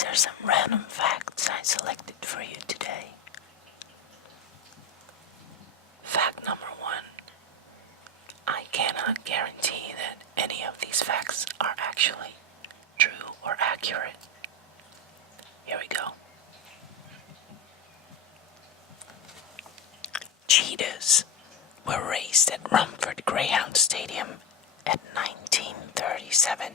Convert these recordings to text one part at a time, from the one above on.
These are some random facts I selected for you today. Fact number 1. I cannot guarantee that any of these facts are actually true or accurate. Here we go. Cheetahs were raised at Rumford Greyhound Stadium at 1937.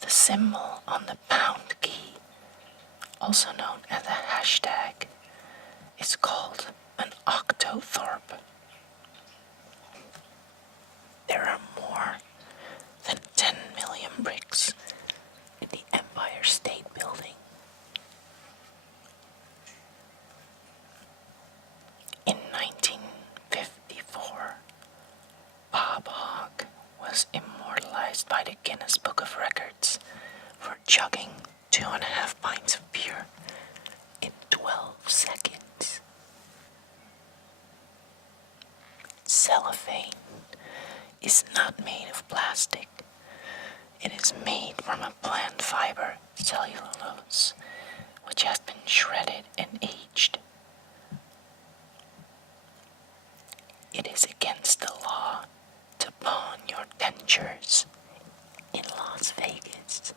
The symbol on the pound key, also known as a hashtag, is called an octothorpe. There are more than 10 million bricks in the Empire State Building. In 1954, Bob Hogg was immortalized by the Guinness Book of Records for chugging 2.5 pints of beer in 12 seconds. Cellophane is not made of plastic. It is made from a plant fiber, cellulose, which has been shredded and aged. It is against the law to pawn your dentures in Las Vegas.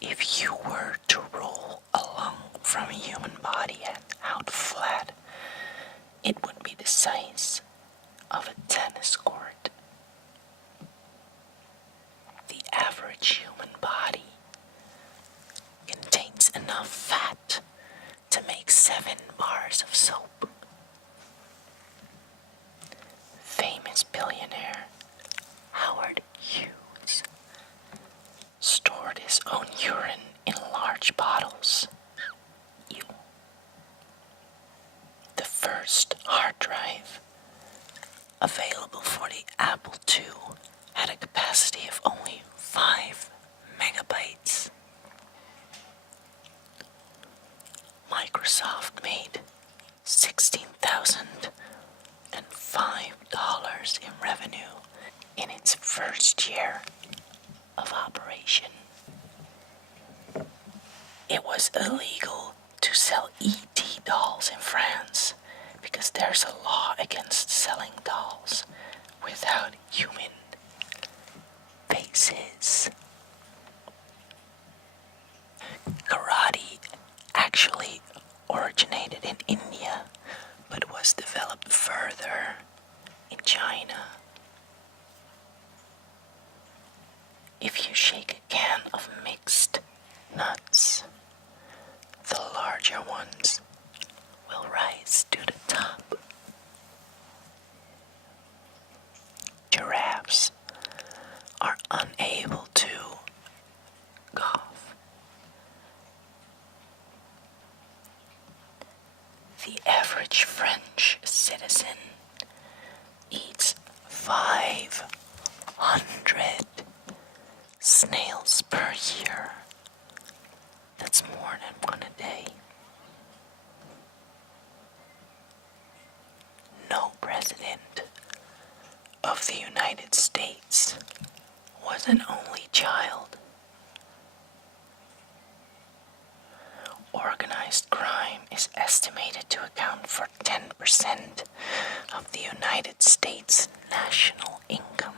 If you were to roll a lung from a human body out flat, it would be the size of a tennis court. The average human body contains enough fat to make 7 bars of soap. Famous billionaire Howard Hughes stored his own urine in large bottles. Ew. The first hard drive available for the Apple II had a capacity of only 5 megabytes. Microsoft made $16,005 in revenue in its first year of operation. It was illegal to sell ET dolls in France because there's a law against selling dolls without human faces. Karate actually originated in India, but was developed further in China. If you shake a can of mixed nuts, the larger ones will rise to the top. Giraffes are unable to cough. The average French citizen eats 500 snails per year. That's more than one a day. No president of the United States was an only child. Organized crime is estimated to account for 10% of the United States' national income.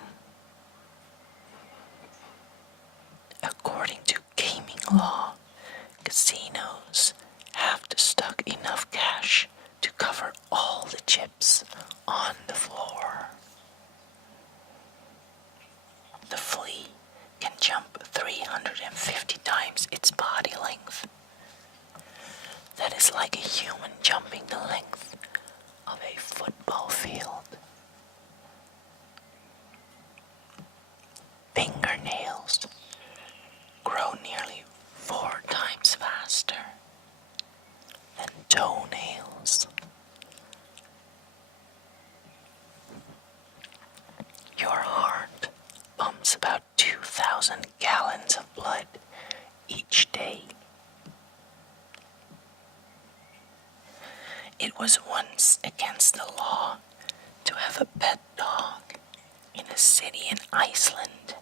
According to gaming law, casinos have to stock enough cash to cover all the chips on the floor. The flea can jump 350 times its body length. That is like a human jumping the length of a football field. Fingernails grow nearly 4 times faster than toenails. Your heart pumps about 2,000 gallons of blood each day. It was once against the law to have a pet dog in a city in Iceland.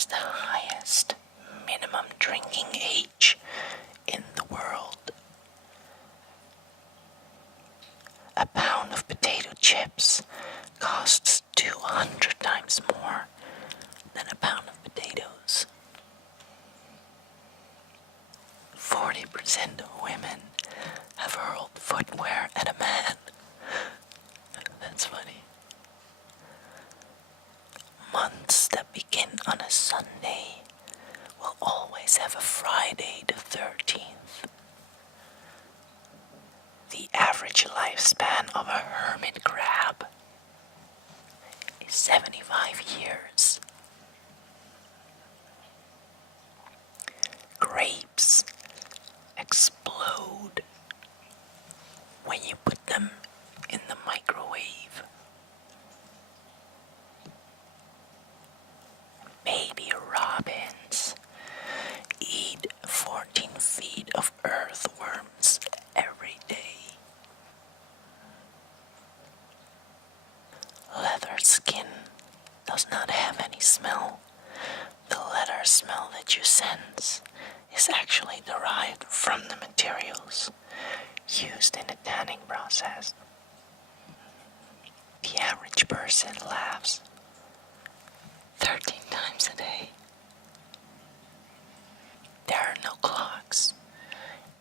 has the highest minimum drinking age in the world. A pound of potato chips costs 200 times more than a pound of potatoes. 40% of women have hurled footwear at a man. That's funny. Months that begin on a Sunday will always have a Friday the 13th. The average lifespan of a hermit crab is 75 years. Grapes explode when you put them in the microwave. Baby robins eat 14 feet of earthworms every day. Leather skin does not have any smell. The leather smell that you sense is actually derived from the materials used in the tanning process. The average person laughs 13 times a day. There are no clocks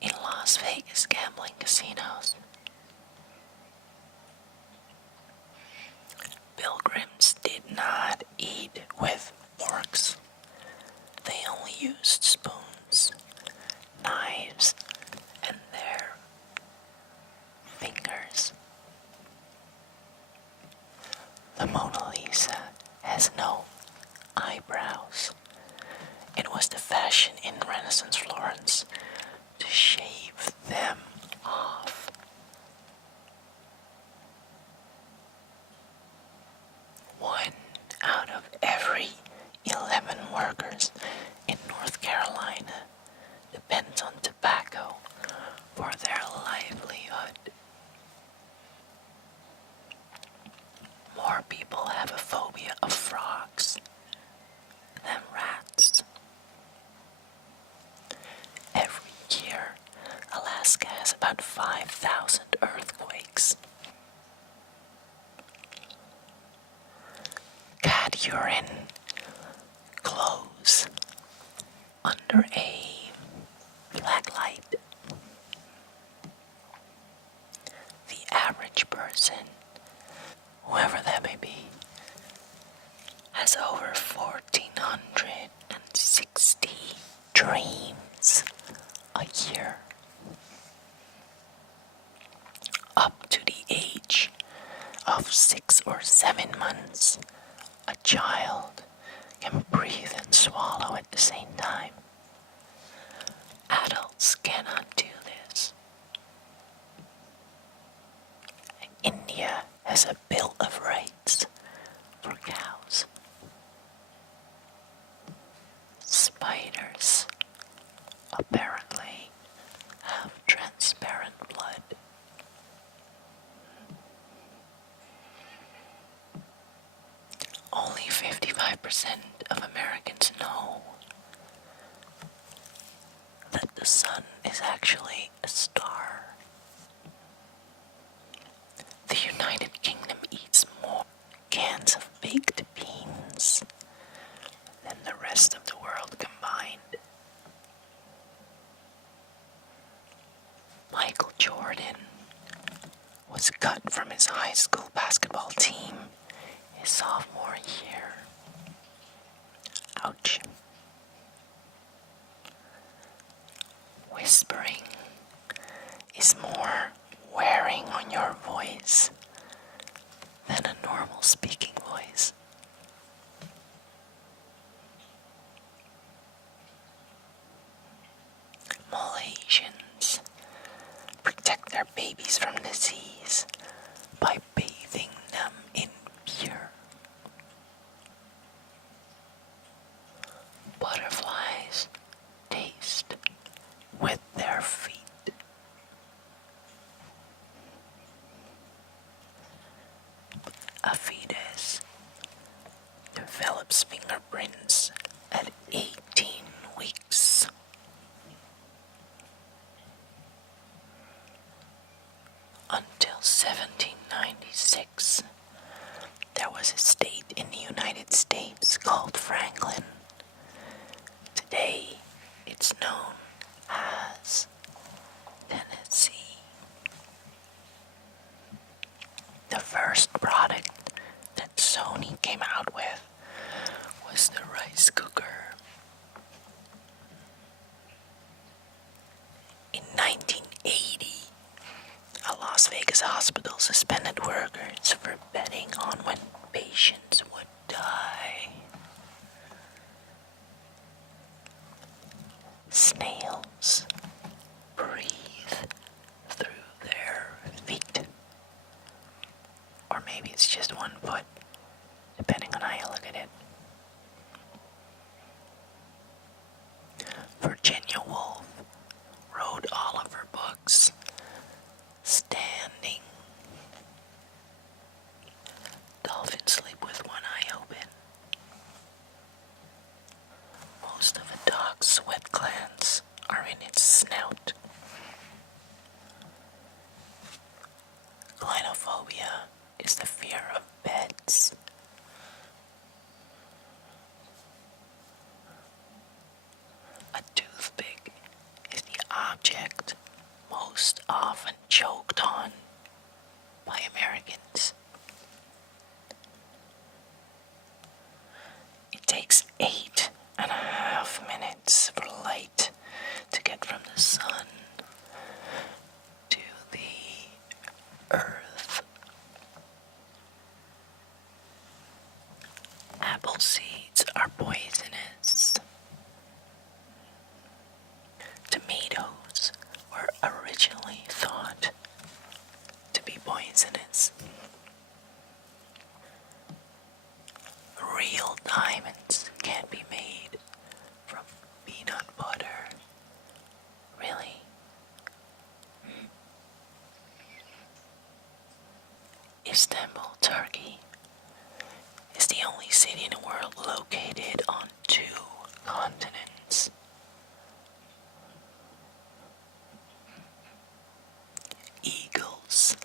in Las Vegas gambling casinos. Pilgrims did not eat with forks. They only used spoons, knives, and their fingers. The Mona Lisa has no eyebrows. It was the fashion in Renaissance Florence to shave them off. 1 out of every 11 workers in North Carolina depends on tobacco for their livelihood. More people have a phobia of frogs than rats. Every year, Alaska has about 5,000 earthquakes. Cat urine glows under a black light. The average person, whoever that may be, has over 1,460 dreams a year. Up to the age of 6 or 7 months, a child can breathe and swallow at the same time. Adults cannot do this. India has a Bill of Rights for cows. Spiders apparently have transparent blood. Only 55% of Americans know that the sun is actually a star. The United Kingdom eats more cans of baked beans than the rest of the world combined. Michael Jordan was cut from his high school basketball team his sophomore year. Ouch. Whispering is more wearing on your voice than a normal speaking voice. Malaysians protect their babies from disease by bathing them in beer. Butterflies taste with their feet. A fetus develops fingerprints 1796, there was a state in the United States called Franklin. Today, it's known as Tennessee. The first product that Sony came out with was the rice cooker. In 1980, a Las Vegas hospital suspended workers for betting on when patients would die. Snails breathe through their feet. Or maybe it's just one foot, depending on how you look at it. Virginia Woolf wrote all of her books standing. Dolphins sleep with one eye open. Most of a dog's sweat glands are in its snout. Clinophobia is the fear of beds. A toothpick is the object most often choked on by Americans. It takes 8.5 minutes for light to get from the sun to the earth. Apple seeds are poisonous. Tomatoes were originally thought to be poisonous. Real diamonds can't be made from peanut butter. Really? Istanbul, Turkey is the only city in the world located on 2 continents. Eagles